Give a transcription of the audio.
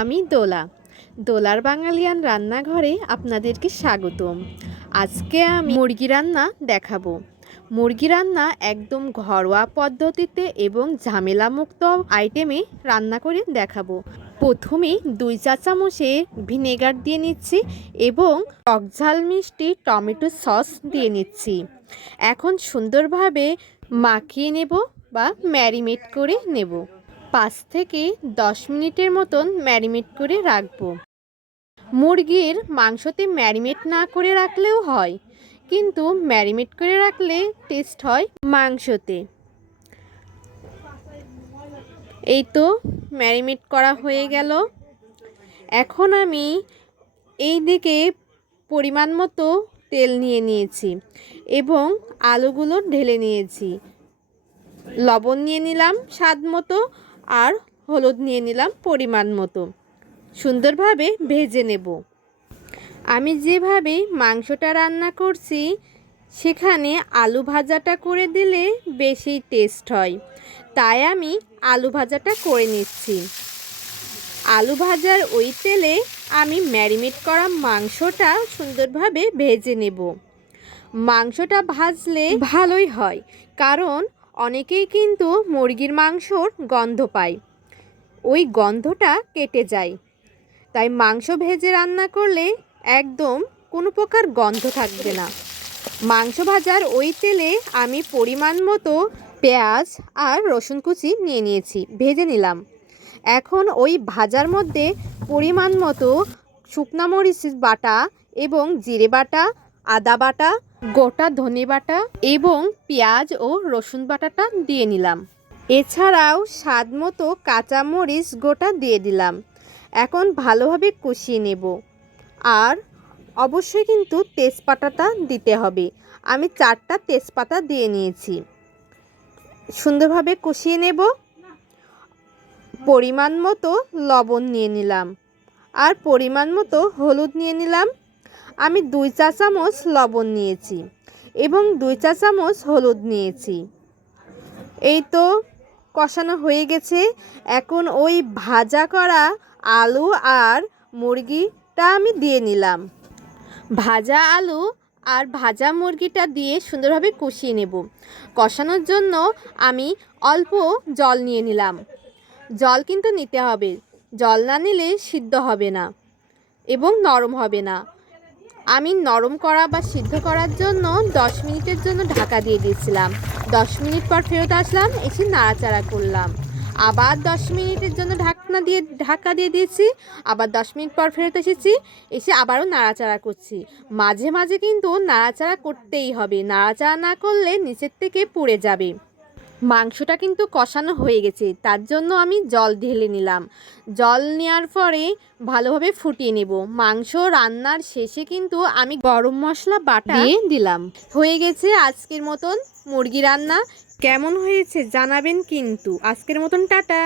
আমি দোলার বাঙালিয়ান রান্নাঘরে আপনাদেরকে স্বাগতম। আজকে আমি মুরগি রান্না দেখাবো। মুরগি রান্না একদম ঘরোয়া পদ্ধতিতে এবং ঝামেলামুক্ত আইটেমে রান্না করে দেখাবো। প্রথমে 2 চা চামচে ভিনেগার দিয়ে নিচ্ছি এবং টকঝাল মিষ্টি টমেটো সস দিয়ে নিচ্ছি। এখন সুন্দরভাবে মাখিয়ে নেব বা ম্যারিনেট করে নেব। 5 থেকে 10 মিনিটের মতন ম্যারিনেট করে রাখবো। মুরগির মাংসতে ম্যারিনেট না করে রাখলেও হয়, কিন্তু ম্যারিনেট করে রাখলে টেস্ট হয় মাংসতে। এই তো ম্যারিনেট করা হয়ে গেল। এখন আমি এই দিকে পরিমাণ মতো তেল নিয়ে নিয়েছি এবং আলুগুলো ঢেলে নিয়েছি। লবণ নিয়ে নিলাম স্বাদ মতো আর হলুদ নিয়ে নিলাম পরিমাণ মতো। সুন্দরভাবে ভেজে নেব। আমি যেভাবে মাংসটা রান্না করছি সেখানে আলু ভাজাটা করে দিলে বেশি টেস্ট হয়, তাই আমি আলু ভাজাটা করে নিচ্ছি। আলু ভাজার ওই তেলে আমি ম্যারিনেট করা মাংসটা সুন্দরভাবে ভেজে নেব। মাংসটা ভাজলে ভালোই হয়, কারণ অনেকেই কিন্তু মুরগির মাংসর গন্ধ পায়, ওই গন্ধটা কেটে যায়। তাই মাংস ভেজে রান্না করলে একদম কোনো প্রকার গন্ধ থাকবে না। মাংস ভাজার ওই তেলে আমি পরিমাণ মতো পেঁয়াজ আর রসুন কুচি নিয়ে নিয়েছি, ভেজে নিলাম। এখন ওই ভাজার মধ্যে পরিমাণ মতো শুকনা মরিচ বাটা এবং জিরে বাটা, আদা বাটা, গোটা ধনে বাটা এবং পেঁয়াজ ও রসুন বাটাটা দিয়ে নিলাম। এছাড়াও স্বাদ মতো কাঁচা মরিচ গোটা দিয়ে দিলাম। এখন ভালোভাবে কষিয়ে নেব। আর অবশ্যই কিন্তু তেজপাতাটা দিতে হবে। আমি 4টা তেজপাতা দিয়ে নিয়েছি। সুন্দরভাবে কষিয়ে নেব। পরিমাণ মতো লবণ নিয়ে নিলাম আর পরিমাণ মতো হলুদ নিয়ে নিলাম। আমি 2 চা চামচ লবণ নিয়েছি এবং 2 চা চামচ হলুদ নিয়েছি। এই তো কষানো হয়ে গেছে। এখন ওই ভাজা করা আলু আর মুরগিটা আমি দিয়ে নিলাম। ভাজা আলু আর ভাজা মুরগিটা দিয়ে সুন্দরভাবে কষিয়ে নেব। কষানোর জন্য আমি অল্প জল নিয়ে নিলাম। জল কিন্তু নিতে হবে, জল না নিলে সিদ্ধ হবে না এবং নরম হবে না। আমি নরম করা বা সিদ্ধ করার জন্য 10 মিনিটের জন্য ঢাকা দিয়ে দিয়েছিলাম। 10 মিনিট পর ফেরত আসলাম, এসে নাড়াচাড়া করলাম। আবার 10 মিনিটের জন্য ঢাকা দিয়ে দিয়েছি। আবার 10 মিনিট পর ফেরত এসেছি, এসে আবারও নাড়াচাড়া করছি। মাঝে মাঝে কিন্তু নাড়াচাড়া করতেই হবে, নাড়াচাড়া না করলে নিচের থেকে পুড়ে যাবে। মাংসটা কিন্তু কষানো হয়ে গেছে, তার জন্য আমি জল ঢেলে নিলাম। জল নেওয়ার পরে ভালোভাবে ফুটিয়ে নেব। মাংস রান্নার শেষে কিন্তু আমি গরম মশলা বাটা দিয়ে দিলাম। হয়ে গেছে আজকের মতন মুরগি রান্না। কেমন হয়েছে জানাবেন কিন্তু। আজকের মতন টাটা।